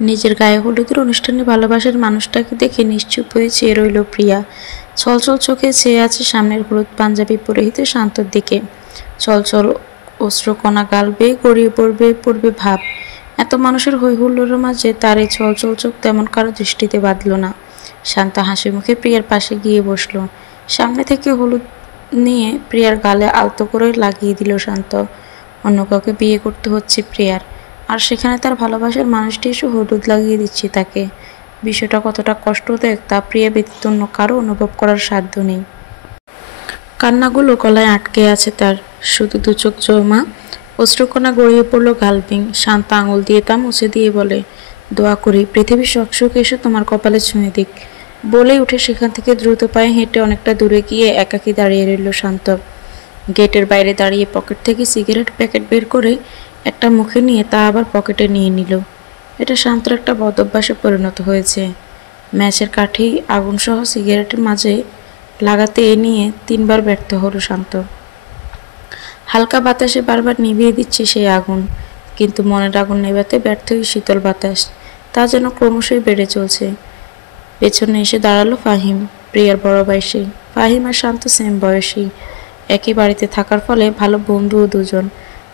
নিজের গায়ে হলুদের অনুষ্ঠানে ভালোবাসার মানুষটাকে দেখে নিশ্চুপ হয়ে চেয়ে রইল প্রিয়া। ছলছল চোখে চেয়ে আছে সামনের হলুদ পাঞ্জাবি পরিহিত শান্তর দিকে। চলচল অশ্রুকণা গাল বেয়ে গড়িয়ে পড়বে পড়বে ভাব। এত মানুষের হৈহুল্লোড়ের মাঝে তার এই চলচল চোখ তেমন কারো দৃষ্টিতে বাঁধল না। শান্ত হাসি মুখে প্রিয়ার পাশে গিয়ে বসলো। সামনে থেকে হলুদ নিয়ে প্রিয়ার গালে আলতো করে লাগিয়ে দিল শান্ত। অন্য কাউকে বিয়ে করতে হচ্ছে প্রিয়ার, আর সেখানে তার ভালোবাসার মানুষটি এসে হলুদ লাগিয়ে দিচ্ছে তাকে। বিষয়টা কতটা কষ্টদায়ক তা প্রিয়া ব্যতীত অন্য কারো অনুভব করার সাধ্য নেই। কান্নাগুলো গলায় আটকে আছে তার, শুধু দু চোখ জমা অশ্রুকণা গড়িয়ে পড়ল গাল বেয়ে। শান্ত আঙুল দিয়ে তা মুছে দিয়ে বলে, দোয়া করি পৃথিবীর সব সুখ এসে তোমার কপালে ছুঁয়ে দিক। বলেই উঠে সেখান থেকে দ্রুত পায়ে হেঁটে অনেকটা দূরে গিয়ে একাকী দাঁড়িয়ে রইল শান্ত। গেটের বাইরে দাঁড়িয়ে পকেট থেকে সিগারেট প্যাকেট বের করে একটা মুখে নিয়ে তা আবার পকেটে নিয়ে নিল। এটা শান্তর একটা বদ অভ্যাসে পরিণত হয়েছে। ম্যাচের কাঠি আগুনসহ সিগারেটের মাঝে লাগাতে এ নিয়ে 3 বার ব্যর্থ হলো শান্ত। হালকা বাতাসে বারবার নিভিয়ে দিচ্ছে সেই আগুন, কিন্তু মনের আগুন নেভাতে ব্যর্থই শীতল বাতাস। তা যেন ক্রমশই বেড়ে চলছে। পেছনে এসে দাঁড়ালো ফাহিম, প্রিয়ার বড় বয়সী। ফাহিম আর শান্ত সেম বয়সী, একই বাড়িতে থাকার ফলে ভালো বন্ধুও দুজন।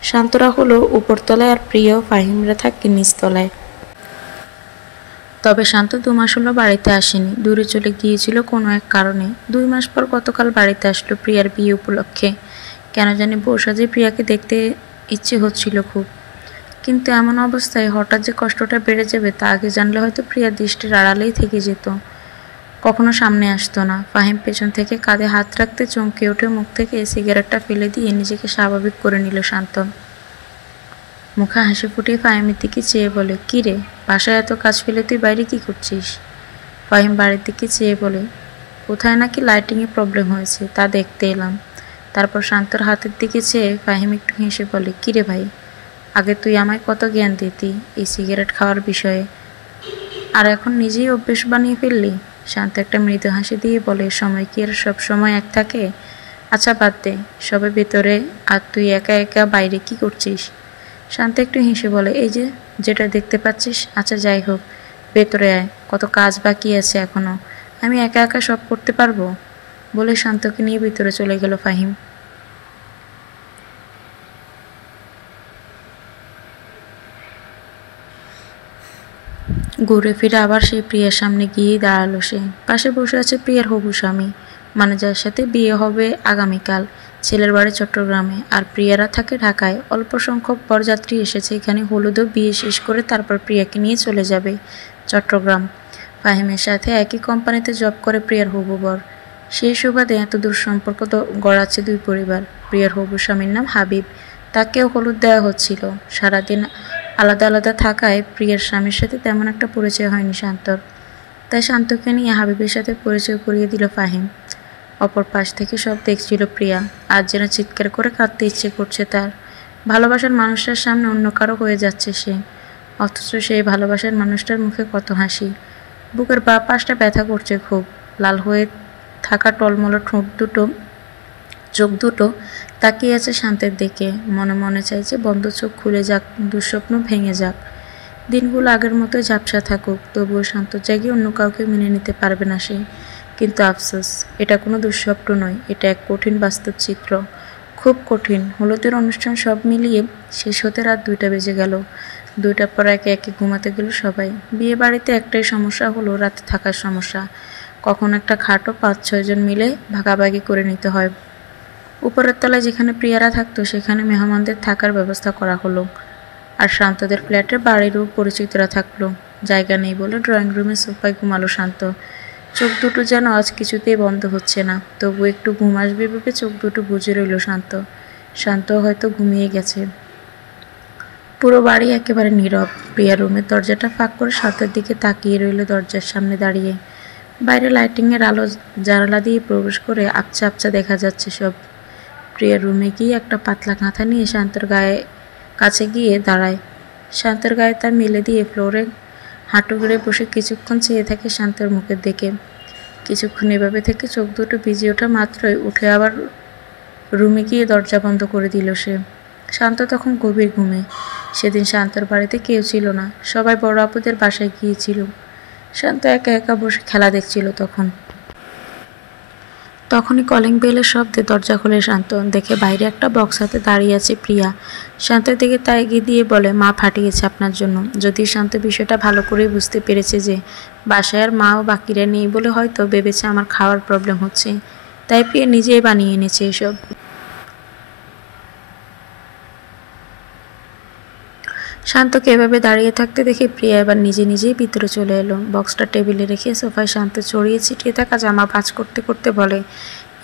শান্তরা হলো উপরতলায় আর প্রিয় ফাহিমরা থাকে নিচতলায়। তবে শান্ত 2 মাস হলো বাড়িতে আসেনি, দূরে চলে গিয়েছিল কোনো এক কারণে। 2 মাস পর গতকাল বাড়িতে আসলো প্রিয়ার বিয়ে উপলক্ষে। কেন জানি বউ সাজে প্রিয়াকে দেখতে ইচ্ছে হচ্ছিল খুব, কিন্তু এমন অবস্থায় হঠাৎ যে কষ্টটা বেড়ে যাবে তা আগে জানলে হয়তো প্রিয়ার দৃষ্টির আড়ালেই থেকে যেত, কখনো সামনে আসতো না। ফাহিম পেছন থেকে কাঁধে হাত রাখতে চমকে উঠে মুখ থেকে সিগারেটটা ফেলে দিয়ে নিজেকে স্বাভাবিক করে নিল শান্ত। মুখে হাসি ফুটিয়ে ফাহিমের দিকে চেয়ে বলে, কী রে, বাসায় এত কাজ ফেলে তুই বাইরে কি করছিস? ফাহিম বাড়ির দিকে চেয়ে বলে, কোথায় নাকি লাইটিংয়ে প্রবলেম হয়েছে তা দেখতে এলাম। তারপর শান্তর হাতের দিকে চেয়ে ফাহিম একটু হেসে বলে, কী রে ভাই, আগে তুই আমায় কত জ্ঞান দিতি এই সিগারেট খাওয়ার বিষয়ে, আর এখন নিজেই অভ্যেস বানিয়ে ফেললি। শান্ত একটা মৃদু হাসি দিয়ে বলে, সময় কি আর সব সময় এক থাকে? আচ্ছা বাদ দে সবে ভেতরে, আর তুই একা একা বাইরে কি করছিস? শান্ত একটু হেসে বলে, এই যে যেটা দেখতে পাচ্ছিস। আচ্ছা যাই হোক, ভেতরে আয়, কত কাজ বাকি আছে এখনো, আমি একা একা সব করতে পারবো? বলে শান্তকে নিয়ে ভিতরে চলে গেল ফাহিম। ঘুরে ফিরে আবার সেই প্রিয়ার সামনে গিয়েই দাঁড়ালো সে। পাশে বসে আছে প্রিয়ার হবু স্বামী, মানে যার সাথে বিয়ে হবে আগামীকাল। ছেলের বাড়ি চট্টগ্রামে, আর প্রিয়ারা থাকে ঢাকায়। অল্প সংখ্যক বরযাত্রী এসেছে এখানে হলুদ ও বিয়ে শেষ করে তারপর প্রিয়াকে নিয়ে চলে যাবে চট্টগ্রাম। ফাহিমের সাথে একই কোম্পানিতে জব করে প্রিয়ার হবু বর। সেই সুবাদে এত দূর সম্পর্ক গড়াচ্ছে 2 পরিবার। প্রিয়ার হবু স্বামীর নাম হাবিব, তাকেও হলুদ দেওয়া হচ্ছিল। সারাদিন আলাদা আলাদা থাকায় প্রিয়ার স্বামীর সাথে তেমন একটা পরিচয় হয়নি শান্তর, তাই শান্তকে নিয়ে হাবিবের সাথে পরিচয় করিয়ে দিল ফাহিম। অপর পাশ থেকে সব দেখছিল প্রিয়া, আজ যেন চিৎকার করে কাঁদতে ইচ্ছে করছে তার। ভালোবাসার মানুষটার সামনে অন্য কারো হয়ে যাচ্ছে সে, অথচ সেই ভালোবাসার মানুষটার মুখে কত হাসি। বুকের বাঁ পাশটা ব্যথা করছে খুব। লাল হয়ে থাকা টলমলো ঠোঁট দুটো, চোখ দুটো তাকিয়ে আছে শান্তের দিকে। মনে মনে চাইছে বন্ধ চোখ খুলে যাক, দুঃস্বপ্ন ভেঙে যাক, দিনগুলো আগের মতোই ঝাপসা থাকুক। তবুও শান্ত জায়গায় অন্য কাউকে মেনে নিতে পারবে না সে। কিন্তু আফসোস, এটা কোনো দুঃস্বপ্ন নয়, এটা এক কঠিন বাস্তব চিত্র, খুব কঠিন। হলুদের অনুষ্ঠান সব মিলিয়ে শেষ হতে রাত 2টা বেজে গেল। 2টার পর একে একে ঘুমাতে গেল সবাই। বিয়ে বাড়িতে একটাই সমস্যা হলো রাতে থাকার সমস্যা। কখন একটা খাটও 5-6 জন মিলে ভাগাভাগি করে নিতে হয়। উপরের তলায় যেখানে প্রিয়ারা থাকতো সেখানে মেহমানদের থাকার ব্যবস্থা করা হলো, আর শান্তদের ফ্ল্যাটে বাড়িরও পরিচিতরা থাকলো। জায়গা নেই বলে ড্রয়িং রুমে সোফায় ঘুমালো শান্ত। চোখ দুটো যেন আজ কিছুতেই বন্ধ হচ্ছে না, তবু একটু ঘুম আসবে ভেবে চোখ দুটো বুজে রইল শান্ত। শান্ত হয়তো ঘুমিয়ে গেছে। পুরো বাড়ি একেবারে নীরব। প্রিয়া রুমের দরজাটা ফাঁক করে শান্তের দিকে তাকিয়ে রইল দরজার সামনে দাঁড়িয়ে। বাইরে লাইটিংয়ের আলো জানালা দিয়ে প্রবেশ করে আবছা আবছা দেখা যাচ্ছে সব। প্রিয়ার রুমে গিয়ে একটা পাতলা কাঁথা নিয়ে শান্তর কাছে গিয়ে দাঁড়ায়। শান্তর গায়ে তা মেলে দিয়ে ফ্লোরে হাঁটু গেড়ে বসে কিছুক্ষণ চেয়ে থাকে শান্তর মুখের দিকে। কিছুক্ষণ এভাবে থেকে চোখ দুটো ভিজে ওঠা মাত্রই উঠে আবার রুমে গিয়ে দরজা বন্ধ করে দিল সে। শান্ত তখন গভীর ঘুমে। সেদিন শান্তর বাড়িতে কেউ ছিল না, সবাই বড় আপুদের বাসায় গিয়েছিল। শান্ত একা একা বসে খেলা দেখছিল। তখনই কলিং বেলের শব্দে দরজা খুলে শান্ত দেখে বাইরে একটা বক্স হাতে দাঁড়িয়ে আছে প্রিয়া। শান্তের দিকে তা এগিয়ে দিয়ে বলে, মা পাঠিয়েছে আপনার জন্য। যদিও শান্ত বিষয়টা ভালো করেই বুঝতে পেরেছে যে বাসায় আর মা ও বাকিরা নেই বলে হয়তো ভেবেছে আমার খাওয়ার প্রবলেম হচ্ছে, তাই প্রিয়া নিজেই বানিয়ে এনেছে এসব। শান্তকে এভাবে দাঁড়িয়ে থাকতে দেখে প্রিয়া এবার নিজে নিজেই ভিতরে চলে এলো। বক্সটা টেবিলে রেখে সোফায় শান্ত ছড়িয়ে ছিটিয়ে থাকা জামা ভাঁজ করতে করতে বলে,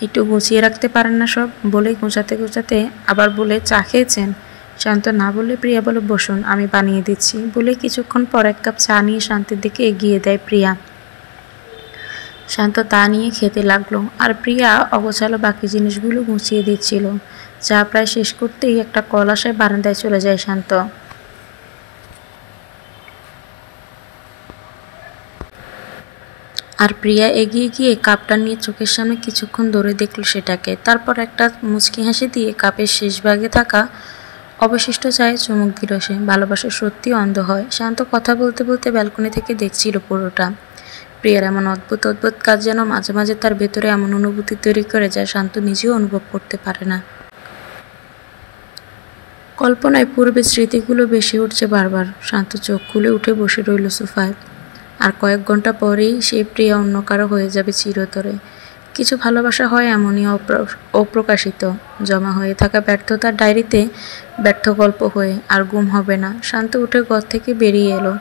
একটু গুছিয়ে রাখতে পারেন না সব? বলেই গোছাতে গোছাতে আবার বলে, চা খেয়েছেন? শান্ত না বললে প্রিয়া বলে, বসুন আমি বানিয়ে দিচ্ছি। বলে কিছুক্ষণ পর এক কাপ চা নিয়ে শান্তির দিকে এগিয়ে দেয় প্রিয়া। শান্ত তা নিয়ে খেতে লাগলো আর প্রিয়া অগোছালো বাকি জিনিসগুলো গুছিয়ে দিচ্ছিল। চা প্রায় শেষ করতেই একটা কল আসায় বারান্দায় চলে যায় শান্ত। আর প্রিয়া এগিয়ে গিয়ে কাপটা নিয়ে চোখের সামনে কিছুক্ষণ ধরে দেখল সেটাকে, তারপর একটা মুচকি হাসি দিয়ে কাপের শেষ ভাগে থাকা অবশিষ্ট চায়ে চুমুক দিল সে। ভালোবাসা সত্যি অন্ধ হয়। শান্ত কথা বলতে বলতে ব্যালকনি থেকে দেখছিল পুরোটা। প্রিয়ার এমন অদ্ভুত অদ্ভুত কাজ যেন মাঝে মাঝে তার ভেতরে এমন অনুভূতি তৈরি করে যা শান্ত নিজেও অনুভব করতে পারে না। কল্পনায় পূর্বের স্মৃতিগুলো ভেসে উঠছে বারবার। শান্ত চোখ খুলে উঠে বসে রইল সোফায়। আর কয়েক ঘন্টা পরেই সে প্রিয়া অন্য কারো হয়ে যাবে চিরতরে। কিছু ভালোবাসা হয় এমনই অপ্রকাশিত, জমা হয়ে থাকা ব্যর্থতার ডায়েরিতে ব্যর্থ গল্প হয়ে। আর গুম হবে না। শান্ত উঠে ঘর থেকে বেরিয়ে এলো।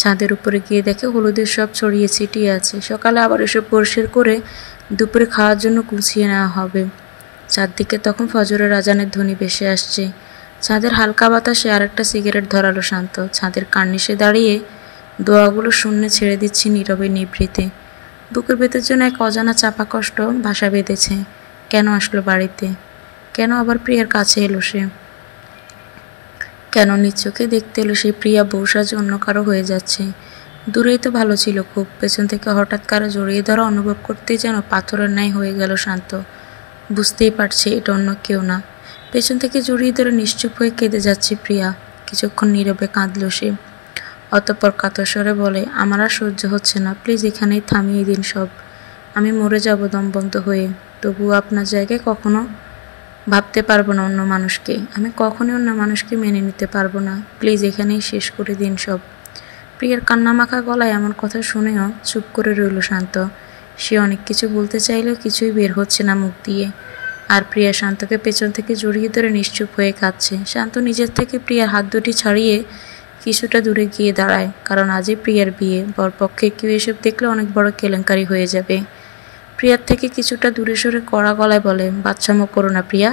ছাদের উপরে গিয়ে দেখে হলুদের সব ছড়িয়ে ছিটিয়ে আছে। সকালে আবার এসব পরিষ্কার করে দুপুরে খাওয়ার জন্য গুছিয়ে নেওয়া হবে। চারদিকে তখন ফজরের আজানের ধ্বনি ভেসে আসছে। ছাদের হালকা বাতাসে আরেকটা সিগারেট ধরালো শান্ত। ছাদের কার্নিশে দাঁড়িয়ে দোয়াগুলো শূন্যে ছেড়ে দিচ্ছি নীরবে নিভৃতে। বুকের ভেতর জন্য এক অজানা চাপা কষ্ট বাসা বেঁধেছে। কেন আসলো বাড়িতে? কেন আবার প্রিয়ার কাছে এলো সে? কেন নিজ চোখে দেখতে এলো সে প্রিয়া বউ সাজে অন্য কারো হয়ে যাচ্ছে? দূরেই তো ভালো ছিল খুব, পেছন থেকে হঠাৎ কারো জড়িয়ে ধরা অনুভব করতেই যেন পাথরের ন্যায় হয়ে গেল শান্ত। বুঝতেই পারছে এটা অন্য কেউ না। পেছন থেকে জড়িয়ে ধরে নিশ্চুপ হয়ে কেঁদে যাচ্ছে প্রিয়া। কিছুক্ষণ নীরবে কাঁদল সে। অতঃপর কাতর স্বরে বলে, আমার আর সহ্য হচ্ছে না, প্লিজ এখানেই থামিয়ে দিন সব। আমি মরে যাব দম বন্ধ হয়ে, তবুও আপনার জায়গায় কখনো ভাবতে পারবো না অন্য মানুষকে। আমি কখনোই অন্য মানুষকে মেনে নিতে পারবো না। প্লিজ এখানেই শেষ করে দিন সব। প্রিয়ার কান্নামাখা গলায় এমন কথা শুনেও চুপ করে রইল শান্ত। সে অনেক কিছু বলতে চাইলেও কিছুই বের হচ্ছে না মুখ দিয়ে। আর প্রিয়া শান্তকে পেছন থেকে জড়িয়ে ধরে নিশ্চুপ হয়ে কাঁদছে। শান্ত নিজের থেকে প্রিয়ার হাত দুটি ছাড়িয়ে কিছুটা দূরে গিয়ে দাঁড়ায়, কারণ আজই প্রিয়ার বিয়ে। বরপক্ষে কেউ এসব দেখলে অনেক বড় কেলেঙ্কারি হয়ে যাবে। প্রিয়ার থেকে কিছুটা দূরে সরে কড়া গলায় বলে, বাচ্চামো করো না প্রিয়া,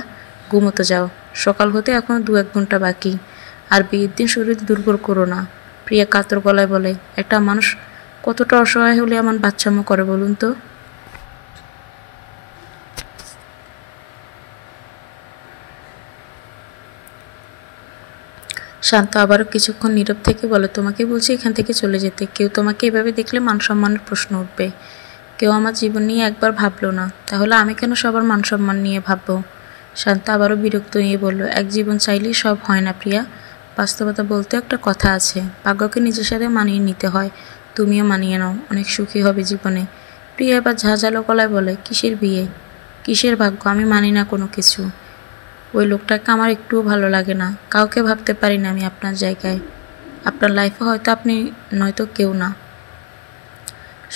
ঘুমোতে যাও। সকাল হতে এখনো 2-1 ঘন্টা বাকি। আর বিয়ের দিন শরীর দুর্বল করো না। প্রিয়া কাতর গলায় বলে, একটা মানুষ কতটা অসহায় হলে এমন বাচ্চামো করে বলুন তো? শান্ত আবারও কিছুক্ষণ নীরব থেকে বলে, তোমাকে বলছি এখান থেকে চলে যেতে। কেউ তোমাকে এভাবে দেখলে মান সম্মানের প্রশ্ন উঠবে। কেউ আমার জীবন নিয়ে একবার ভাবলো না, তাহলে আমি কেন সবার মান সম্মান নিয়ে ভাববো? শান্ত আবারও বিরক্ত নিয়ে বলল, এক জীবন চাইলেই সব হয় না প্রিয়া। বাস্তবতা বলতে একটা কথা আছে, ভাগ্যকে নিজের সাথে মানিয়ে নিতে হয়। তুমিও মানিয়ে নাও, অনেক সুখী হবে জীবনে। প্রিয়া এবার ঝাঁঝালো গলায় বলে, কিসের বিয়ে, কিসের ভাগ্য? আমি মানি না কোনো কিছু। ওই লোকটাকে আমার একটুও ভালো লাগে না। কাউকে ভাবতে পারি না আমি আপনার জায়গায়। আপনার লাইফে হয়তো আপনি, নয়তো কেউ না।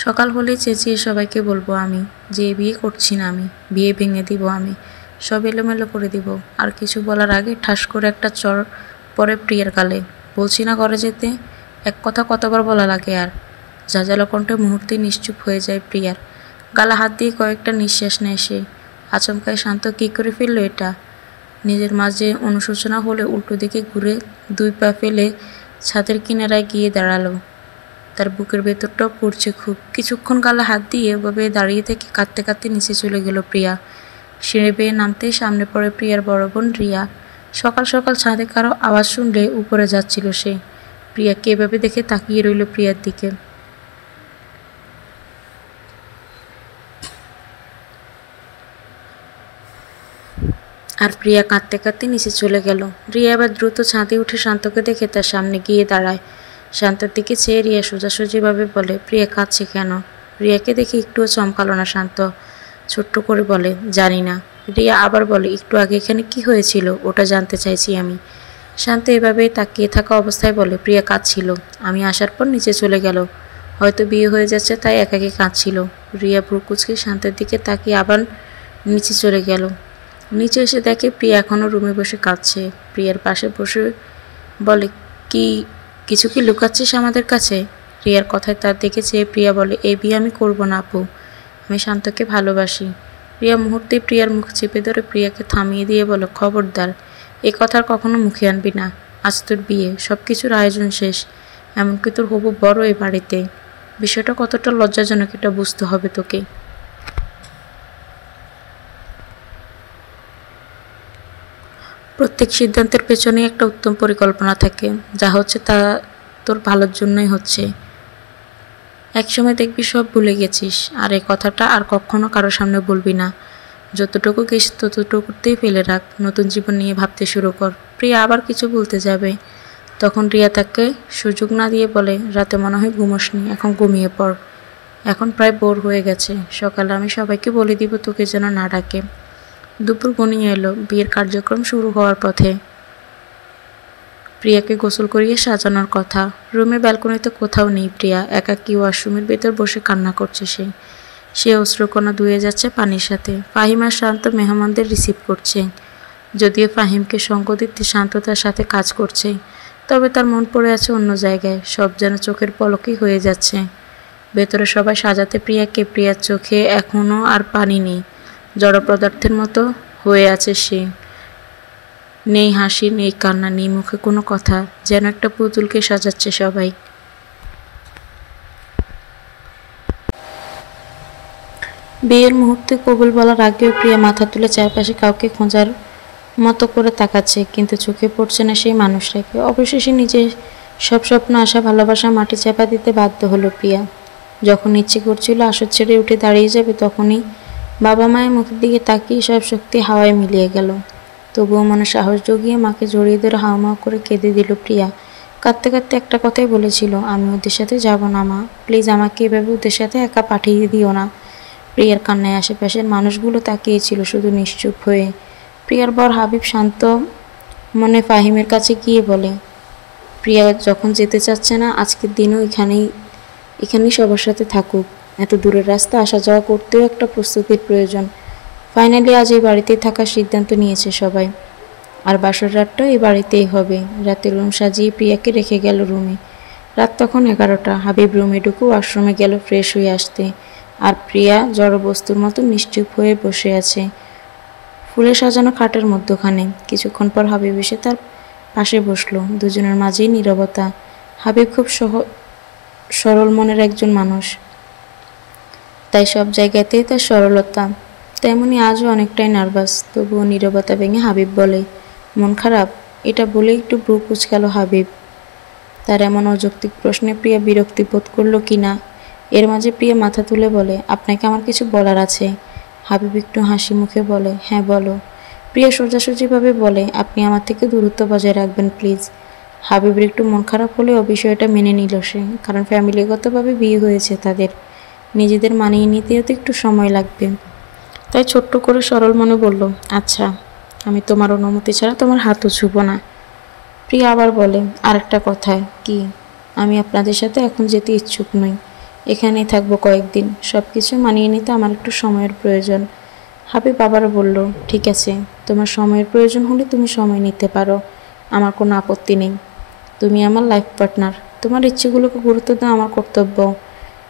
সকাল হলেই চেঁচিয়ে সবাইকে বলবো আমি যে বিয়ে করছি না, আমি বিয়ে ভেঙে দিব, আমি সব এলোমেলো করে দিব। আর কিছু বলার আগে ঠাস করে একটা চর পরে প্রিয়ার গালে। বলছি না ঘরে যেতে? এক কথা কতবার বলা লাগে আর? ঝাঁঝালো কণ্ঠে মুহূর্তেই নিশ্চুপ হয়ে যায় প্রিয়ার। গালা হাত দিয়ে কয়েকটা নিঃশ্বাস নেয় সে। আচমকায় শান্ত কী করে ফেলল এটা? নিজের মাঝে অনুশোচনা হলে উল্টো দিকে ঘুরে 2 পা ফেলে ছাদের কিনারায় গিয়ে দাঁড়ালো। তার বুকের ভেতরটাও পড়ছে খুব। কিছুক্ষণ গালে হাত দিয়ে ওভাবে দাঁড়িয়ে থেকে কাঁদতে কাঁদতে নিচে চলে গেল প্রিয়া। সিঁড়ি বেয়ে নামতেই সামনে পড়ে প্রিয়ার বড় বোন রিয়া। সকাল সকাল ছাদে কারো আওয়াজ শুনলে উপরে যাচ্ছিল সে। প্রিয়াকে এভাবে দেখে তাকিয়ে রইল প্রিয়ার দিকে। আর প্রিয়া কাঁদতে কাঁদতে নিচে চলে গেল। রিয়া এবার দ্রুত ছাদে উঠে শান্তকে দেখে তার সামনে গিয়ে দাঁড়ায়। শান্তের দিকে চেয়ে রিয়া সোজাসুজিভাবে বলে, প্রিয়া কাঁদছে কেন? রিয়াকে দেখে একটুও চমকালো না শান্ত, ছোট্ট করে বলে, জানি না। রিয়া আবার বলে, একটু আগে এখানে কি হয়েছিল ওটা জানতে চাইছি আমি। শান্ত এভাবে তাকিয়ে থাকা অবস্থায় বলে, প্রিয়া কাঁদছিল, আমি আসার পর নিচে চলে গেল, হয়তো বিয়ে হয়ে যাচ্ছে তাই একাকে কাঁদছিল। রিয়া ভ্রুকুচকে শান্তের দিকে তাকিয়ে আবার নিচে চলে গেল। নিচে এসে দেখে প্রিয়া এখনও রুমে বসে কাঁদছে। প্রিয়ার পাশে বসে বলে, কিছু কি লুকাচ্ছিস আমাদের কাছে? রিয়ার কথায় তার দিকে চেয়ে প্রিয়া বলে, এই বিয়ে আমি করবো না আপু, আমি শান্তকে ভালোবাসি। প্রিয়া মুহূর্তে প্রিয়ার মুখ চেপে ধরে প্রিয়াকে থামিয়ে দিয়ে বলো, খবরদার এ কথার কখনো মুখে আনবি না। আজ তোর বিয়ে, সব কিছুর আয়োজন শেষ, এমনকি তোর হবু বড় এই বাড়িতে। বিষয়টা কতটা লজ্জাজনক এটা বুঝতে হবে তোকে। প্রত্যেক সিদ্ধান্তের পেছনে একটা উত্তম পরিকল্পনা থাকে, যা হচ্ছে তা তোর ভালোর জন্যই হচ্ছে। একসময় দেখবি সব ভুলে গেছিস, আর এই কথাটা আর কখনো কারোর সামনে বলবি না। যতটুকু গেছিস ততটুকুতেই ফেলে রাখ, নতুন জীবন নিয়ে ভাবতে শুরু কর। প্রিয়া আবার কিছু বলতে যাবে, তখন রিয়া তাকে সুযোগ না দিয়ে বলে, রাতে মনে হয় ঘুমোসনি, এখন ঘুমিয়ে পড়। এখন প্রায় ভোর হয়ে গেছে, সকালে আমি সবাইকে বলে দিব তোকে যেন না ডাকে। দুপুর ঘনিয়ে এলো, বিয়ের কার্যক্রম শুরু হওয়ার পথে। প্রিয়াকে গোসল করিয়ে সাজানোর কথা। রুমের ব্যালকনিতে কোথাও নেই প্রিয়া, একাকী ওয়াশরুমের ভেতর বসে কান্না করছে সে অশ্রুকণা ধুয়ে যাচ্ছে পানির সাথে। ফাহিম আর শান্ত মেহমানদের রিসিভ করছে। যদিও ফাহিমকে সঙ্গ দিতে শান্ত তার সাথে কাজ করছে, তবে তার মন পড়ে আছে অন্য জায়গায়, সব যেন চোখের পলকেই হয়ে যাচ্ছে। ভেতরে সবাই সাজাতে প্রিয়াকে, প্রিয়ার চোখে এখনও আর পানি নেই, জড় পদার্থের মতো হয়ে আছে সে। নেই হাসি, নেই কান্না, নেই মুখে কোনো কথা, যেন একটা পুতুলকে সাজাচ্ছে সবাই। বিয়ের মুহূর্তে কবুল বলার আগেও প্রিয়া মাথা তুলে চারপাশে কাউকে খোঁজার মতো করে তাকাচ্ছে, কিন্তু চোখে পড়ছে না সেই মানুষটাকে। অবশেষে নিজের সব স্বপ্ন, আশা, ভালোবাসা মাটি চাপা দিতে বাধ্য হলো প্রিয়া। যখন ইচ্ছে করছিল আসর ছেড়ে উঠে দাঁড়িয়ে যাবে, তখনই বাবা মায়ের মুখের দিকে তাকিয়ে সব শক্তি হাওয়ায় মিলিয়ে গেল। তবুও মনে সাহস জগিয়ে মাকে জড়িয়ে ধরে হাউমাউ করে কেঁদে দিল প্রিয়া। কাঁদতে কাঁদতে একটা কথাই বলেছিল, আমি ওদের সাথে যাব না মা, প্লিজ আমাকে এভাবে ওদের সাথে একা পাঠিয়ে দিও না। প্রিয়ার কান্নায় আশেপাশের মানুষগুলো তাকিয়েছিল শুধু নিশ্চুপ হয়ে। প্রিয়ার বর হাবিব শান্ত মনে ফাহিমের কাছে গিয়ে বলে, প্রিয়া যখন যেতে চাচ্ছে না, আজকের দিনও এখানেই সবার সাথে থাকুক। এত দূরের রাস্তা আসা যাওয়া করতেও একটা প্রস্তুতির প্রয়োজন। ফাইনালি আজ এই বাড়িতেই থাকার সিদ্ধান্ত নিয়েছে সবাই, আর বাসর রাতটাও এই বাড়িতেই হবে। রাতে রুম সাজিয়ে প্রিয়াকে রেখে গেল রুমে। রাত তখন 11টা। হাবিব রুমে ঢুকে ওয়াশরুমে গেল ফ্রেশ হয়ে আসতে, আর প্রিয়া জড়বস্তুর মতো নিশ্চুপ হয়ে বসে আছে ফুলে সাজানো খাটের মধ্যখানে। কিছুক্ষণ পর হাবিব এসে তার পাশে বসলো। দুজনের মাঝেই নীরবতা। হাবিব খুব সরল মনের একজন মানুষ, তাই সব জায়গাতেই তার সরলতা। তেমনি আজও অনেকটাই নার্ভাস। তবুও নীরবতা ভেঙে হাবিব বলে, মন খারাপ? এটা বলে একটু ভ্রু কুঁচকালো হাবিব। তার এমন অযৌক্তিক প্রশ্নে প্রিয়া বিরক্তি বোধ করল কি না। এর মাঝে প্রিয়া মাথা তুলে বলে, আপনাকে আমার কিছু বলার আছে। হাবিব একটু হাসি মুখে বলে, হ্যাঁ বলো। প্রিয়া সোজাসুজিভাবে বলে, আপনি আমার থেকে দূরত্ব বজায় রাখবেন প্লিজ। হাবিবের একটু মন খারাপ হলেও বিষয়টা মেনে নিল সে, কারণ ফ্যামিলিগতভাবে বিয়ে হয়েছে তাদের, নিজেদের মানিয়ে নিতেও তো একটু সময় লাগবে। তাই ছোট্ট করে সরল মনে বলল, আচ্ছা, আমি তোমার অনুমতি ছাড়া তোমার হাতও ছুব না। প্রিয়া আবার বলে, আরেকটা কথা, কি? আমি আপনাদের সাথে এখন যেতে ইচ্ছুক নই, এখানেই থাকবো কয়েকদিন। সব কিছু মানিয়ে নিতে আমার একটু সময়ের প্রয়োজন। হাবিব আবারও বলল, ঠিক আছে, তোমার সময়ের প্রয়োজন হলে তুমি সময় নিতে পারো, আমার কোনো আপত্তি নেই। তুমি আমার লাইফ পার্টনার, তোমার ইচ্ছেগুলোকে গুরুত্ব দেওয়া আমার কর্তব্য।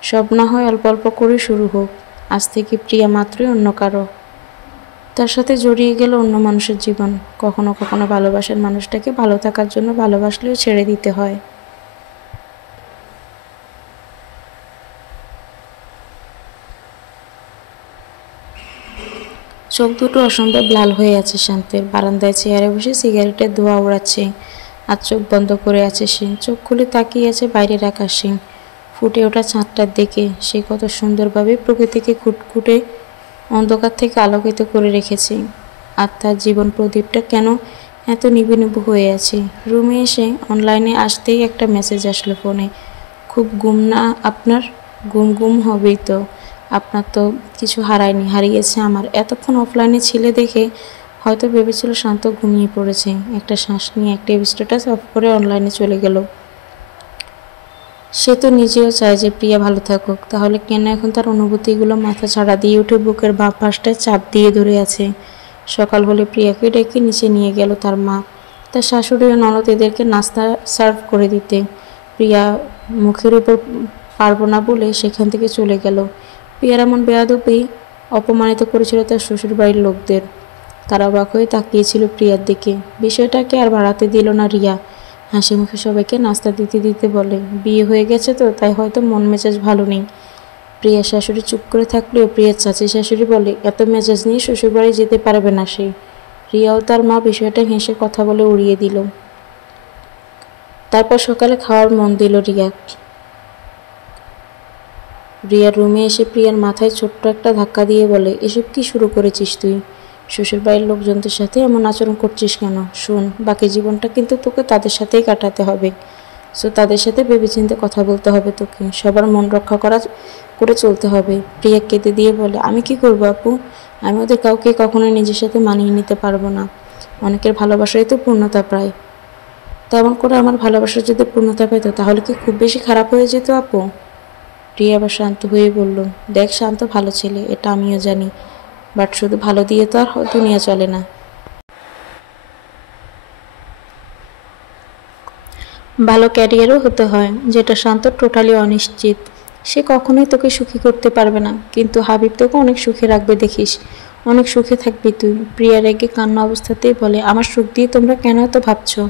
সব না হয় অল্প অল্প করে শুরু হোক। আজ থেকে প্রিয়া মাত্রই অন্য কারো, তার সাথে জড়িয়ে গেল অন্য মানুষের জীবন। কখনো কখনো ভালোবাসার মানুষটাকে ভালো থাকার জন্য ভালোবাসলেও ছেড়ে দিতে হয়। চোখ দুটো অসম্ভব লাল হয়ে আছে শান্তের। বারান্দায় চেয়ারে বসে সিগারেটের ধোঁয়া ওড়াচ্ছে, আর চোখ বন্ধ করে আছে সে। চোখ খুলে তাকিয়ে আছে বাইরের আকাশে, ফুটে ওঠা চাঁদটার দিকে। সে কত সুন্দরভাবে প্রকৃতিকে খুটখুটে অন্ধকার থেকে আলোকিত করে রেখেছে। আর তার জীবন প্রদীপটা কেন এত নিভু নিভু হয়ে আছে। রুমে এসে অনলাইনে আসতেই একটা মেসেজ আসলো ফোনে। খুব গুম না আপনার? গুম গুম হবেই তো, আপনার তো কিছু হারায়নি, হারিয়েছে আমার। এতক্ষণ অফলাইনে ছিলে দেখে হয়তো ভেবেছিল শান্ত ঘুমিয়ে পড়েছে। একটা শ্বাস নিয়ে অ্যাক্টিভ স্ট্যাটাস অফ করে অনলাইনে চলে গেল। সে তো নিজেও চায় যে প্রিয়া ভালো থাকুক, তাহলে কেন এখন তার অনুভূতিগুলো মাথা ছাড়া দিয়ে উঠে বুকের বাঁ পাশটায় চাপ দিয়ে ধরে আছে। সকাল হলে প্রিয়াকে ডেকে নিচে নিয়ে গেল তার মা। তার শাশুড়ি ও ননদ এদেরকে নাস্তা সার্ভ করে দিতে। প্রিয়া মুখের উপর পারবো না বলে সেখান থেকে চলে গেল। প্রিয়ার এমন বেয়াদবি অপমানিত করেছিল তার শ্বশুরবাড়ির লোকদের। তারা অবাক হয়ে তাকিয়েছিল প্রিয়ার দিকে। বিষয়টাকে আর বাড়াতে দিল না রিয়া। হাসি মুখে সবাইকে নাস্তা দিতে দিতে বলে, বিয়ে হয়ে গেছে তো, তাই হয়তো মন মেজাজ ভালো নেই। প্রিয়ার শাশুড়ি চুপ করে থাকলেও প্রিয়ার চাচি শাশুড়ি বলে, এত মেজাজ নিয়ে শ্বশুরবাড়ি যেতে পারবে না সে। রিয়াও তার মা বিষয়টা হেসে কথা বলে উড়িয়ে দিল। তারপর সকালে খাওয়ার মন দিল রিয়া। রিয়ার রুমে এসে প্রিয়ার মাথায় ছোট্ট একটা ধাক্কা দিয়ে বলে, এসব কি শুরু করেছিস তুই? শ্বশুরবাড়ির লোকজনদের সাথে এমন আচরণ করছিস কেন? শোন, বাকি জীবনটা কিন্তু তোকে তাদের সাথেই কাটাতে হবে। সো তাদের সাথে ভেবেচিন্তে কথা বলতে হবে তোকে। সবার মন রক্ষা করে চলতে হবে। প্রিয়া কেঁদে দিয়ে বলে, আমি কি করবো আপু? আমি ওদের কাউকে কখনো নিজের সাথে মানিয়ে নিতে পারবো না। অনেকের ভালোবাসাই তো পূর্ণতা প্রায়। তেমন করে আমার ভালোবাসা যদি পূর্ণতা পেত তাহলে কি খুব বেশি খারাপ হয়ে যেত আপু? প্রিয়া আবার শান্ত হয়ে বলল, দেখ শান্ত ভালো ছেলে, এটা আমিও জানি, বাট শুধু ভালো দিয়ে তো আর দুনিয়া চলে না। ভালো ক্যারিয়ারও হতে হয়, যেটা শান্ত টোটালি অনিশ্চিত। সে কখনোই তোকে সুখী করতে পারবে না, কিন্তু হাবিব তোকে অনেক সুখে রাখবে দেখিস। অনেক সুখে থাকবি তুই। প্রিয়া রেগে কান্না অবস্থাতেই বলে, আমার সুখ দিয়ে তোমরা কেন এত ভাবছো?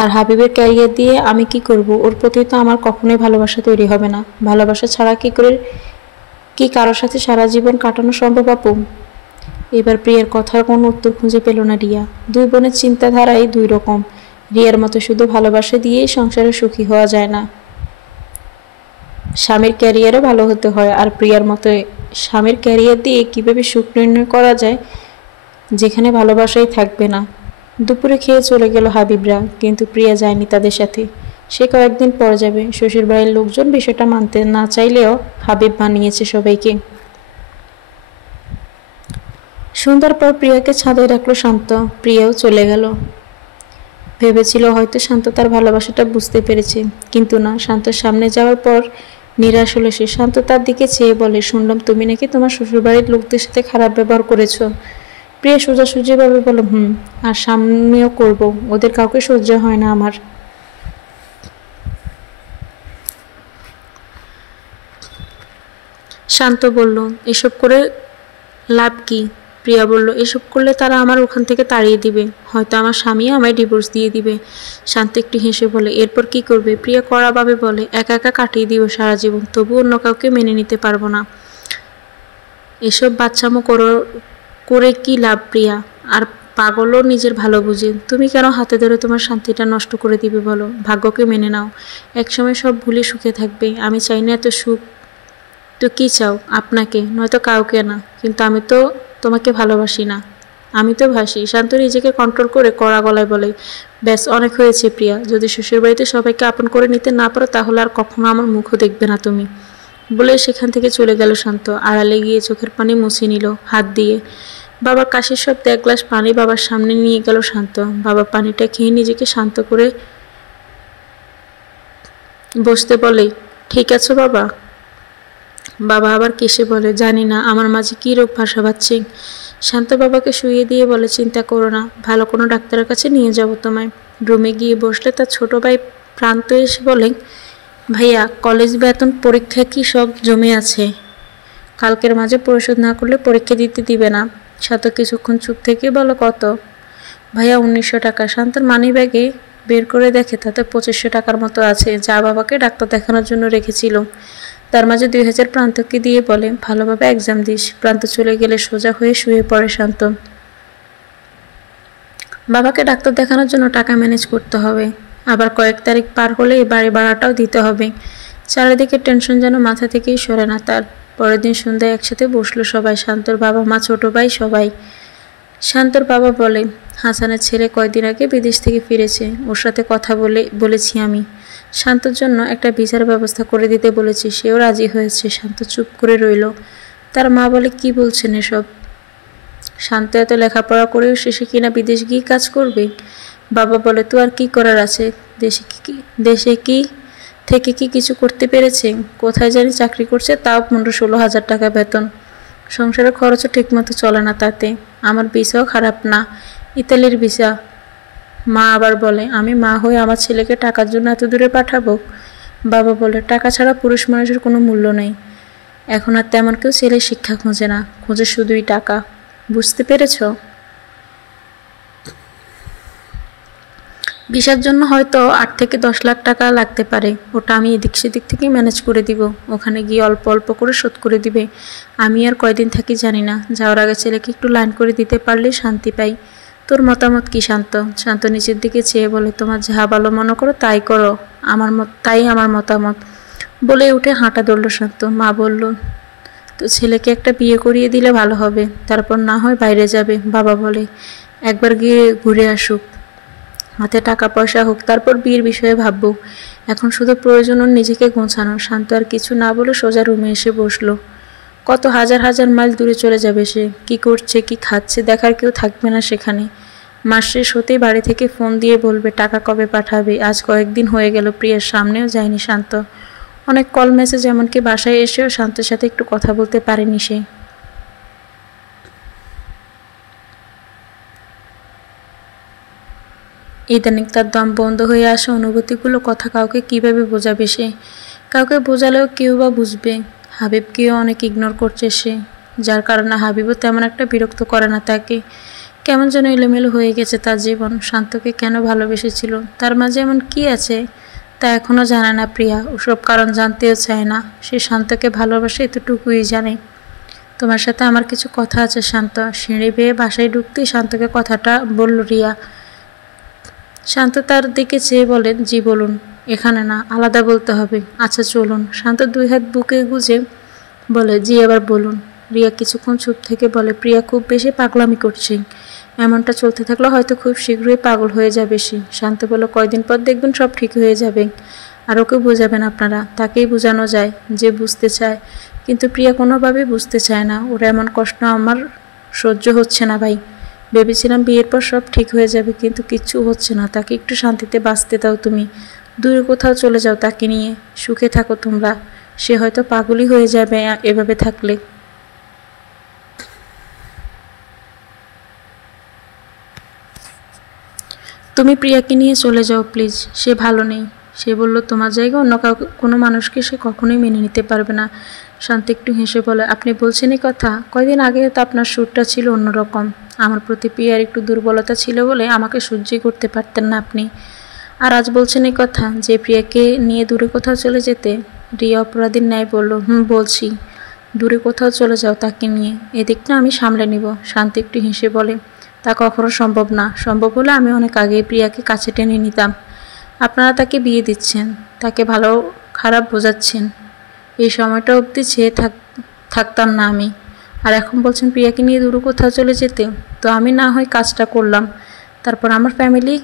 আর হাবিবের ক্যারিয়ার দিয়ে আমি কি করব? ওর প্রতি তো আমার কখনোই ভালোবাসা তৈরি হবে না। ভালোবাসা ছাড়া কি কারোর সাথে সারা জীবন কাটানো সম্ভব আপু? এবার প্রিয়ার কথার কোনো উত্তর খুঁজে পেল না রিয়া। দুই বোনের চিন্তাধারাই দুই রকম। রিয়ার মতো শুধু ভালোবাসা দিয়েই সংসারে সুখী হওয়া যায় না, স্বামীর ক্যারিয়ারও ভালো হতে হয়। আর প্রিয়ার মতো স্বামীর ক্যারিয়ার দিয়ে কীভাবে সুখ নির্ণয় করা যায় যেখানে ভালোবাসাই থাকবে না। দুপুরে খেয়ে চলে গেল হাবিবরা, কিন্তু প্রিয়া যায়নি তাদের সাথে। সে কয়েকদিন পর যাবে। শ্বশুরবাড়ির লোকজন বিষয়টা মানতে না চাইলেও হাবিব মানিয়েছে সবাইকে। সন্ধ্যার পর প্রিয়াকে ছাদে রাখলো শান্ত। প্রিয়াও চলে গেল। ভেবেছিল হয়তো শান্ত তার ভালোবাসাটা বুঝতে পেরেছে, কিন্তু না। শান্তর সামনে যাওয়ার পর নিরাশ হলো সে। শান্ত তার দিকে চেয়ে বলে, শুনলাম তুমি নাকি তোমার শ্বশুরবাড়ির লোকদের সাথে খারাপ ব্যবহার করেছো। প্রিয়া সোজাসুজিভাবে বলে, আর সামনেও করব। ওদের কাউকে সহ্য হয় না আমার। শান্ত বলল, এসব করে লাভ কি? প্রিয়া বলল, এসব করলে তারা আমার ওখান থেকে তাড়িয়ে দিবে, হয়তো আমার স্বামীও আমায় ডিভোর্স দিয়ে দিবে। শান্ত একটু হেসে বলে, এরপর কি করবে? প্রিয়া কড়াভাবে বলে, একা একা কাটিয়ে দিব সারা জীবন, তবু অন্য কাউকে মেনে নিতে পারবো না। এসব বাচ্চামো করে কি লাভ প্রিয়া? আর পাগলও নিজের ভালো বুঝে। তুমি কেন হাতে ধরে তোমার শান্তিটা নষ্ট করে দিবে বলো? ভাগ্যকে মেনে নাও, একসময় সব ভুলে সুখে থাকবে। আমি চাই না এত সুখ। তো কি চাও? আপনাকে, নয়তো কাউকে না। কিন্তু আমি তো তোমাকে ভালোবাসি না। আমি তো ভাসি। শান্ত নিজেকে কন্ট্রোল করে কড়া গলায় বলে, ব্যাস অনেক হয়েছে প্রিয়া। যদি শ্বশুরবাড়িতে সবাইকে আপন করে নিতে না পারো তাহলে আর কখনো আমার মুখও দেখবে না তুমি। বলে সেখান থেকে চলে গেল শান্ত। আড়ালে গিয়ে চোখের পানি মুছে নিল হাত দিয়ে। বাবার কাশির শব্দে এক গ্লাস পানি বাবার সামনে নিয়ে গেল শান্ত। বাবা পানিটা খেয়ে নিজেকে শান্ত করে বসতে বলে, ঠিক আছো বাবা? বাবা আবার কেসে বলে, জানি না আমার মাঝে কী রোগ ভাসা বাঁধছে। শান্ত বাবাকে শুইয়ে দিয়ে বলে, চিন্তা করো না, ভালো কোনো ডাক্তারের কাছে নিয়ে যাব তোমায়। রুমে গিয়ে বসলে তার ছোট ভাই প্রান্ত এসে বলে, ভাইয়া কলেজ বেতন পরীক্ষা কি সব জমে আছে? কালকের মাঝে পরিশোধ না করলে পরীক্ষা দিতে দিবে না। শান্ত কিছুক্ষণ চুপ থেকে বলো, কত? ভাইয়া 1900 টাকা। শান্তর মানি ব্যাগে বের করে দেখে তাতে 2500 টাকার মতো আছে, যা বাবাকে ডাক্তার দেখানোর জন্য রেখেছিল। তার মাঝে 2000 প্রান্তকে দিয়ে বলে, ভালোভাবে এক্সাম দিস। প্রান্ত চলে গেলে সোজা হয়ে শুয়ে পড়ে শান্ত। বাবাকে ডাক্তার দেখানোর জন্য টাকা ম্যানেজ করতে হবে, আবার কয়েক তারিখ পার হলে বাড়ি ভাড়াটাও দিতে হবে। চারিদিকে টেনশন যেন মাথা থেকেই সরে না তার। পরের দিন সন্ধ্যায় একসাথে বসলো সবাই, শান্তর বাবা মা ছোট ভাই সবাই। শান্তর বাবা বলে, হাসানের ছেলে কয়দিন আগে বিদেশ থেকে ফিরেছে, ওর সাথে কথা বলেছি আমি। শান্তর জন্য একটা ভিসার ব্যবস্থা করে দিতে বলেছি, সেও রাজি হয়েছে। শান্ত চুপ করে রইল। তার মা বলে, কি বলছেন এসব? শান্ত এত লেখাপড়া করেও শেষে কিনা বিদেশ গিয়ে কাজ করবে? বাবা বলে, তো আর কি করার আছে? দেশে কি থেকে কি কিছু করতে পেরেছে? কোথায় জানি চাকরি করছে, তাও 15-16 হাজার টাকা বেতন। সংসারের খরচও ঠিকমতো চলে না তাতে। আমার ভিসাও খারাপ না, ইতালির ভিসা। মা আবার বলে, আমি মা হয়ে আমার ছেলেকে টাকার জন্য এত দূরে পাঠাবো? বাবা বলে, টাকা ছাড়া পুরুষ মানুষের কোনো মূল্য নেই। এখন আর তেমন কেউ ছেলের শিক্ষা খোঁজে না, খোঁজে শুধুই টাকা। বুঝতে পেরেছ? ভিসার জন্য হয়তো 8 থেকে 10 লাখ টাকা লাগতে পারে, ওটা আমি এদিক সেদিক থেকে ম্যানেজ করে দিব। ওখানে গিয়ে অল্প অল্প করে শোধ করে দিবে। আমি আর কয়দিন থাকি জানি না, যাওয়ার আগে ছেলেকে একটু লাইন করে দিতে পারলে শান্তি পাই। তোর মতামত কি শান্ত? শান্ত নিচের দিকে চেয়ে বলে, তোমার যা ভালো মনে করো তাই করো, তাই আমার মতামত। বলে উঠে হাঁটা ধরল শান্ত। মা বলল, তো ছেলেকে একটা বিয়ে করিয়ে দিলে ভালো হবে, তারপর না হয় বাইরে যাবে। বাবা বলে, একবার গিয়ে ঘুরে আসুক, হাতে টাকা পয়সা হোক, তারপর বিয়ের বিষয়ে ভাববো। এখন শুধু প্রয়োজন ওর নিজেকে গোছানো। শান্ত আর কিছু না বলে সোজা রুমে এসে বসলো। কত হাজার হাজার মাইল দূরে চলে যাবে সে? কি করছে, কি খাচ্ছে, দেখার কেউ থাকবে না সেখানে। মাস শেষ হতেই বাড়ি থেকে ফোন দিয়ে বলবে টাকা কবে পাঠাবে। আজ কয়েকদিন হয়ে গেল প্রিয়ার সামনেও যায়নি শান্ত। অনেক কল মেসেজ, এমনকি বাসায় এসেও শান্তের সাথে একটু কথা বলতে পারেনি সে। ইদানিং তার দম বন্ধ হয়ে আসা অনুভূতিগুলো কথা কাউকে কিভাবে বোঝাবে সে? কাউকে বোঝালেও কেউ বা বুঝবে? হাবিবকেও অনেক ইগনোর করছে সে, যার কারণে হাবিবও তেমন একটা বিরক্ত করে না তাকে। কেমন যেন এলোমেলো হয়ে গেছে তার জীবন। শান্তকে কেন ভালোবেসেছিল, তার মাঝে এমন কি আছে তা এখনও জানে না প্রিয়া। ওসব কারণ জানতেও চায় না সে। শান্তকে ভালোবাসে এতটুকুই জানে। তোমার সাথে আমার কিছু কথা আছে শান্ত। সিঁড়ি বেয়ে বাসায় ঢুকতেই শান্তকে কথাটা বলল রিয়া। শান্ত তার দিকে চেয়ে বলেন, জি বলুন। এখানে না, আলাদা বলতে হবে। আচ্ছা চলুন। শান্ত 2 হাত বুকে গুজে বলে, জি এবার বলুন। রিয়া কিছুক্ষণ চুপ থেকে বলে, প্রিয়া খুব বেশি পাগলামি করছে। এমনটা চলতে থাকলে হয়তো খুব শীঘ্রই পাগল হয়ে যাবে সে। শান্ত বলে, কয়দিন পর দেখবেন সব ঠিক হয়ে যাবে। আর ওকে বোঝাবেন আপনারা, তাকেই বোঝানো যায় যে বুঝতে চায়। কিন্তু প্রিয়া কোনোভাবেই বুঝতে চায় না। ওর এমন কষ্ট আমার সহ্য হচ্ছে না ভাই। ভেবেছিলাম বিয়ের পর সব ঠিক হয়ে যাবে, কিন্তু কিচ্ছু হচ্ছে না। তাকে একটু শান্তিতে বাঁচতে দাও তুমি। দূরে কোথাও চলে যাও তাকে নিয়ে, সুখে থাকো তোমরা। সে হয়তো পাগলই হয়ে যাবে এভাবে থাকলে। তুমি প্রিয়াকে নিয়ে চলে যাও প্লিজ, সে ভালো নেই। সে বলল, তোমার জায়গায় অন্য কাউকে, কোনো মানুষকে সে কখনোই মেনে নিতে পারবে না। শান্ত একটু হেসে বলে, আপনি বলছেন এই কথা? কয়দিন আগে তো আপনার সুরটা ছিল অন্যরকম। আমার প্রতি প্রিয়ার একটু দুর্বলতা ছিল বলে আমাকে সহ্যই করতে পারতেন না আপনি। আর আজ বলছেন এই কথা যে প্রিয়াকে নিয়ে দূরে কোথাও চলে যেতে? রিয়া অপরাধীর ন্যায় বলল, বলছি। দূরে কোথাও চলে যাও তাকে নিয়ে, এদিকটা আমি সামলে নিব। শান্ত একটু হেসে বলে, তা কখনো সম্ভব না। সম্ভব হলে আমি অনেক আগেই প্রিয়াকে কাছে টেনে নিতাম। আপনারা তাকে বিয়ে দিচ্ছেন, তাকে ভালো খারাপ বোঝাচ্ছেন। এই সময়টা অবধি চেয়ে থাকতাম না আমি। আর এখন বলছেন প্রিয়াকে নিয়ে দূরে কোথাও চলে যেতে। তো আমি না হয় কাজটা করলাম, তারপর আমার ফ্যামিলি,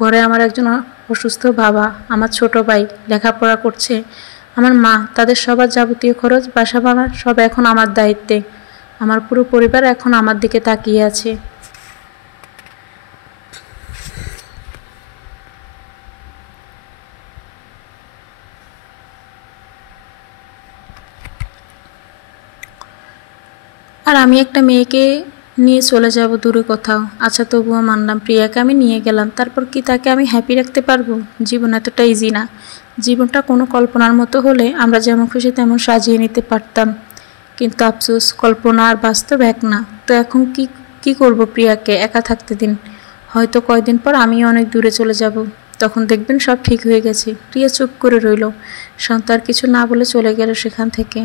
ঘরে আমার একজন অসুস্থ বাবা, আমার ছোট ভাই লেখাপড়া করছে, আমার মা, তাদের সবার যাবতীয় খরচ, বাসা ভাড়া সব এখন আমার দায়িত্বে। আমার পুরো পরিবার এখন আমার দিকে তাকিয়ে আছে। আর আমি একটা মেয়েকে নিয়ে চলে যাব দূরে কোথাও। আচ্ছা তবুও মানলাম, প্রিয়াকে আমি নিয়ে গেলাম, তারপর কি তাকে আমি হ্যাপি রাখতে পারবো? জীবন এতটা ইজি না। জীবনটা কোনো কল্পনার মতো হলে আমরা যেমন খুশি তেমন সাজিয়ে নিতে পারতাম। কিন্তু আফসোস, কল্পনা আর বাস্তব এক না। তো এখন কি করব? প্রিয়াকে একা থাকতে দিন। হয়তো কয়দিন পর আমিও অনেক দূরে চলে যাব, তখন দেখবেন সব ঠিক হয়ে গেছে। প্রিয়া চুপ করে রইল। শান্ত আর কিছু না বলে চলে গেল সেখান থেকে।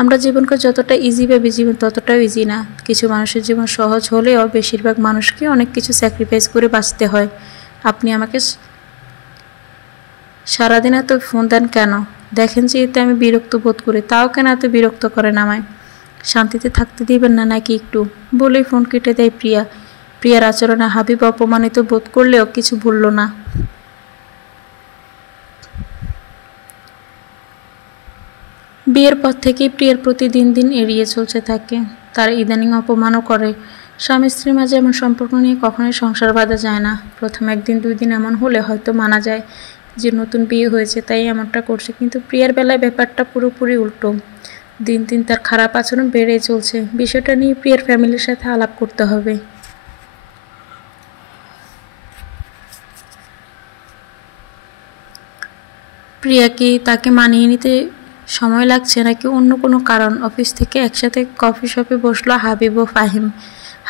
আমরা জীবনকে যতটা ইজি ভাবি, জীবন ততটাও ইজি না। কিছু মানুষের জীবন সহজ হলেও বেশিরভাগ মানুষকে অনেক কিছু স্যাক্রিফাইস করে বাঁচতে হয়। আপনি আমাকে সারাদিন এত ফোন দেন কেন? দেখেন যে এতে আমি বিরক্ত বোধ করি, তাও কেন এত বিরক্ত করেন আমায়? শান্তিতে থাকতে দিবেন না নাকি একটু? বলেই ফোন কেটে দেয় প্রিয়া। প্রিয়ার আচরণে হাবিব অপমানিত বোধ করলেও কিছু বলল না। বিয়ের পর থেকেই প্রিয়ার প্রতি দিন দিন এড়িয়ে চলছে তাকে। তার ইদানিং অপমানও করে। স্বামী স্ত্রীর মাঝে এমন সম্পর্ক নিয়ে কখনোই সংসার বাঁধা যায় না। প্রথম 1 দিন 2 দিন এমন হলে হয়তো মানা যায় যে নতুন বিয়ে হয়েছে তাই এমনটা করছে, কিন্তু প্রিয়ার বেলায় ব্যাপারটা পুরোপুরি উল্টো। দিন দিন তার খারাপ আচরণ বেড়েই চলছে। বিষয়টা নিয়ে প্রিয়ার ফ্যামিলির সাথে আলাপ করতে হবে। প্রিয়া কি তাকে মানিয়ে নিতে সময় লাগছে নাকি অন্য কোনো কারণ? অফিস থেকে একসাথে কফি শপে বসলো হাবিব ও ফাহিম।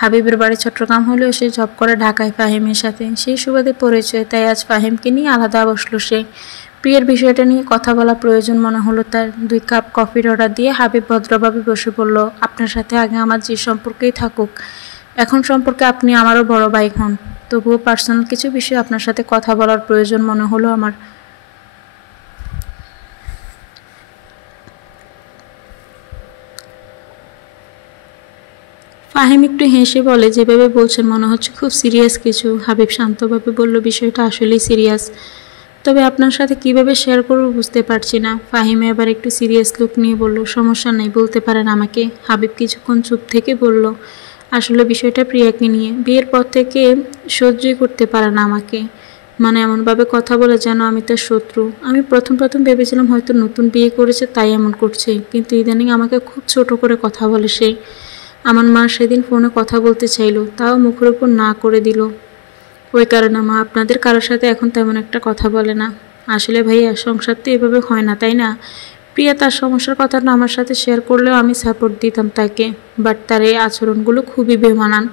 হাবিবের বাড়ি চট্টগ্রাম হলেও সে জব করে ঢাকায় ফাহিমের সাথে। সেই সুবাদে পরিচয়, তাই আজ ফাহিমকে নিয়ে আলাদা বসলো সে। প্রিয়ার বিষয়টা নিয়ে কথা বলা প্রয়োজন মনে হলো তার। 2 কাপ কফির অর্ডার দিয়ে হাবিব ভদ্রভাবে বসে পড়ল। আপনার সাথে আগে আমার যে সম্পর্কেই থাকুক, এখন সম্পর্কে আপনি আমারও বড় ভাই হন। তবুও পার্সোনাল কিছু বিষয়ে আপনার সাথে কথা বলার প্রয়োজন মনে হলো আমার। ফাহিম একটু হেসে বলে, যেভাবে বলছেন মনে হচ্ছে খুব সিরিয়াস কিছু। হাবিব শান্তভাবে বলল, বিষয়টা আসলেই সিরিয়াস, তবে আপনার সাথে কিভাবে শেয়ার করবো বুঝতে পারছি না। ফাহিমে এবার একটু সিরিয়াস লুক নিয়ে বলল, সমস্যা নেই, বলতে পারেন আমাকে। হাবিব কিছুক্ষণ চুপ থেকে বলল, আসলে বিষয়টা প্রিয়াকে নিয়ে। বিয়ের পর থেকে সহ্যই করতে পারে না আমাকে। মানে এমনভাবে কথা বলে যেন আমি তার শত্রু। আমি প্রথম প্রথম ভেবেছিলাম হয়তো নতুন বিয়ে করেছে তাই এমন করছে, কিন্তু ইদানিং আমাকে খুব ছোট করে কথা বলে সে। আমার মা সেদিন ফোনে কথা বলতে চাইলো, তাও মুখের উপর না করে দিল। ওই কারণে মা আপনাদের কারোর সাথে এখন তেমন একটা কথা বলে না। আসলে ভাইয়া, সংসার তো এভাবে হয় না, তাই না? প্রিয়া তার সমস্যার কথাটা আমার সাথে শেয়ার করলেও আমি সাপোর্ট দিতাম তাকে, বাট তার এই আচরণগুলো খুবই বেমানান।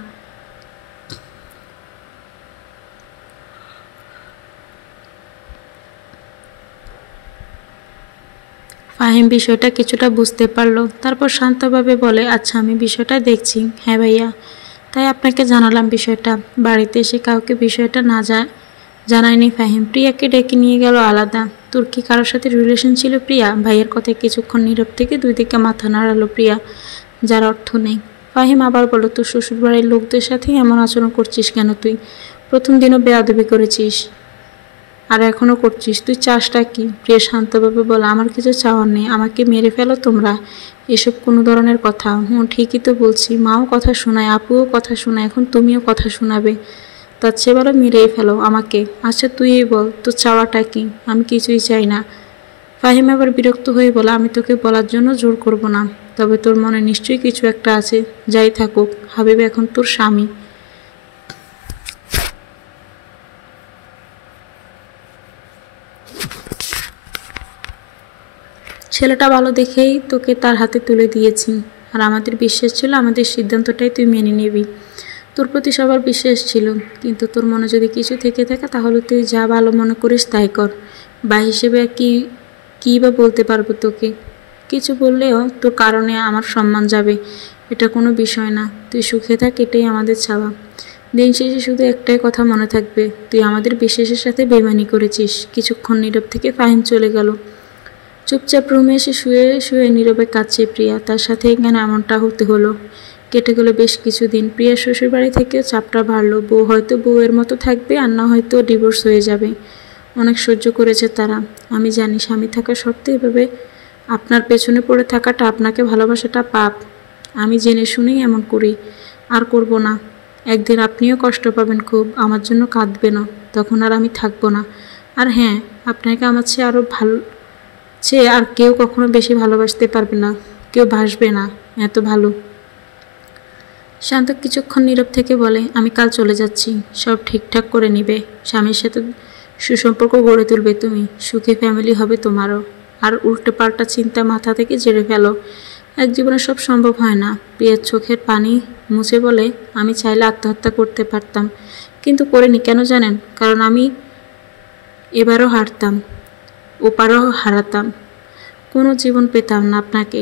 ফাহিম বিষয়টা কিছুটা বুঝতে পারলো, তারপর শান্তভাবে বলে, আচ্ছা আমি বিষয়টা দেখছি। হ্যাঁ ভাইয়া, তাই আপনাকে জানালাম বিষয়টা। বাড়িতে এসে কাউকে বিষয়টা না জানায়নি ফাহিম। প্রিয়াকে ডেকে নিয়ে গেল আলাদা। তোর কি কারোর সাথে রিলেশন ছিল প্রিয়া? ভাইয়ের কথায় কিছুক্ষণ নীরব থেকে 2 দিকে মাথা নাড়ালো প্রিয়া, যার অর্থ নেই। ফাহিম আবার বলল, তোর শ্বশুরবাড়ির লোকদের সাথে এমন আচরণ করছিস কেন তুই? প্রথম দিনও বেয়াদবি করেছিস আর এখনও করছিস, তুই চাসটা কি? প্রিয়া শান্তভাবে বলে, আমার কিছু চাওয়ার নেই, আমাকে মেরে ফেলো তোমরা। এসব কোনো ধরনের কথা? ঠিকই তো বলছি, মাও কথা শোনায়, আপুও কথা শোনায়, এখন তুমিও কথা শোনাবে। তার চেয়ে বলো মেরেই ফেলো আমাকে। আচ্ছা তুই বল, তোর চাওয়াটা কি? আমি কিছুই চাই না। ফাহিম আবার বিরক্ত হয়ে বলে, আমি তোকে বলার জন্য জোর করব না, তবে তোর মনে নিশ্চয়ই কিছু একটা আছে। যাই থাকুক, হাবিব এখন তোর স্বামী। ছেলেটা ভালো দেখেই তোকে তার হাতে তুলে দিয়েছি, আর আমাদের বিশ্বাস ছিল আমাদের সিদ্ধান্তটাই তুই মেনে নিবি। তোর প্রতি সবার বিশ্বাস ছিল, কিন্তু তোর মনে যদি কিছু থেকে থাকে তাহলে তুই যা ভালো মনে করিস তাই কর। বা হিসেবে কী বা বলতে পারবো তোকে? কিছু বললেও তোর কারণে আমার সম্মান যাবে, এটা কোনো বিষয় না। তুই সুখে থাক, এটাই আমাদের চাওয়া। দিন শেষে শুধু একটাই কথা মনে থাকবে, তুই আমাদের বিশ্বাসের সাথে বেইমানি করেছিস। কিছুক্ষণ নীরব থেকে ফাহিম চলে গেল। চুপচাপ রুমে এসে শুয়ে শুয়ে নীরবে কাঁদছে প্রিয়া। তার সাথে এখানে এমনটা হতে হলো। কেটে গেল বেশ কিছুদিন। প্রিয়ার শ্বশুরবাড়ি থেকেও চাপটা বাড়লো। বউ হয়তো বউয়ের মতো থাকবে, আর না হয়তো ডিভোর্স হয়ে যাবে। অনেক সহ্য করেছে তারা। আমি জানি স্বামী থাকা সত্ত্বেও এভাবে আপনার পেছনে পড়ে থাকাটা, আপনাকে ভালোবাসাটা পাপ। আমি জেনে শুনেই এমন করি, আর করব না। একদিন আপনিও কষ্ট পাবেন খুব, আমার জন্য কাঁদবেনও, তখন আর আমি থাকবো না। আর হ্যাঁ, আপনাকে আমার চেয়ে আরও আর কেউ কখনো বেশি ভালোবাসতে পারবে না, কেউ ভাসবে না এত ভালো। শান্ত কিছুক্ষণ নীরব থেকে বলে, আমি কাল চলে যাচ্ছি, সব ঠিকঠাক করে নিবে। স্বামীর সাথে সুসম্পর্ক গড়ে তুলবে তুমি, সুখী ফ্যামিলি হবে তোমারও। আর উল্টো পাল্টা চিন্তা মাথা থেকে ঝেড়ে ফেলো। এক জীবনে সব সম্ভব হয় না। প্রিয়ার চোখের পানি মুছে বলে, আমি চাইলে আত্মহত্যা করতে পারতাম, কিন্তু করিনি। কেন জানেন? কারণ আমি এবারও হারতাম, ওপারও হারাতাম, কোনো জীবন পেতাম না আপনাকে।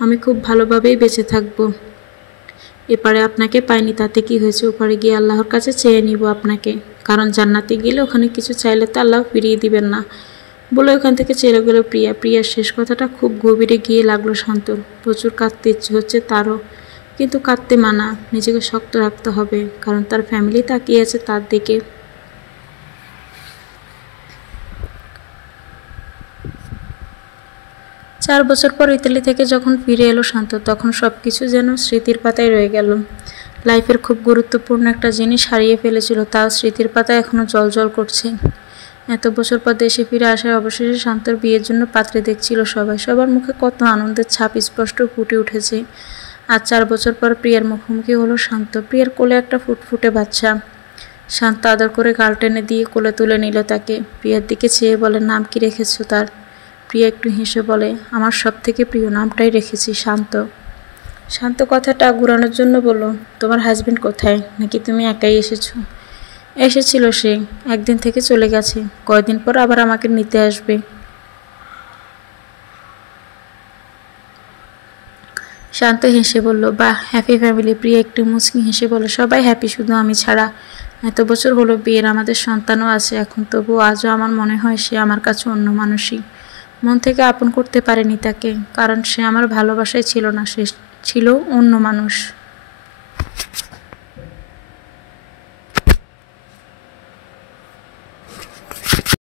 আমি খুব ভালোভাবেই বেঁচে থাকবো। এপারে আপনাকে পাইনি, তাতে কি হয়েছে? ওপারে গিয়ে আল্লাহর কাছে চেয়ে নিব আপনাকে, কারণ জান্নাতে গেলে ওখানে কিছু চাইলে তো আল্লাহ ফিরিয়ে দিবেন না। বলে ওখান থেকে চলে গেল প্রিয়া। প্রিয়ার শেষ কথাটা খুব গভীরে গিয়ে লাগলো শান্তর। প্রচুর কাঁদতে ইচ্ছে হচ্ছে তারও, কিন্তু কাঁদতে মানা, নিজেকে শক্ত রাখতে হবে, কারণ তার ফ্যামিলি তাকিয়ে আছে তার দিকে। 4 বছর পর ইতালি থেকে যখন ফিরে এলো শান্ত, তখন সব কিছু যেন স্মৃতির পাতায় রয়ে গেল। লাইফের খুব গুরুত্বপূর্ণ একটা জিনিস হারিয়ে ফেলেছিল, তাও স্মৃতির পাতায় এখনও জলজল করছে। এত বছর পর দেশে ফিরে আসায় অবশেষে শান্তর বিয়ের জন্য পাত্রে দেখছিল সবাই। সবার মুখে কত আনন্দের ছাপ স্পষ্ট ফুটে উঠেছে। আর 4 বছর পর প্রিয়ার মুখোমুখি হলো শান্ত। প্রিয়ার কোলে একটা ফুটফুটে বাচ্চা। শান্ত আদর করে গাল টেনে দিয়ে কোলে তুলে নিল তাকে। প্রিয়ার দিকে চেয়ে বলে, নাম কি রেখেছো তার? প্রিয়া একটু হেসে বলে, আমার সব থেকে প্রিয় নামটাই রেখেছি, শান্ত। শান্ত কথাটা ঘুরানোর জন্য বলল, তোমার হাজবেন্ড কোথায়? নাকি তুমি একাই এসেছো? এসেছিল সে, একদিন থেকে চলে গেছে, কয়দিন পর আবার আমাকে নিতে আসবে। শান্ত হেসে বলল, বাহ, হ্যাপি ফ্যামিলি। প্রিয়া একটু মুচকি হেসে বলে, সবাই হ্যাপি, শুধু আমি ছাড়া। এত বছর হলো বিয়ের, আমাদের সন্তানও আছে এখন, তবুও আজও আমার মনে হয় সে আমার কাছে অন্য মানুষই। মন থেকে আপন করতে পারিনি তাকে, কারণ সে আমার ভালোবাসায় ছিল না, সে ছিল অন্য মানুষ।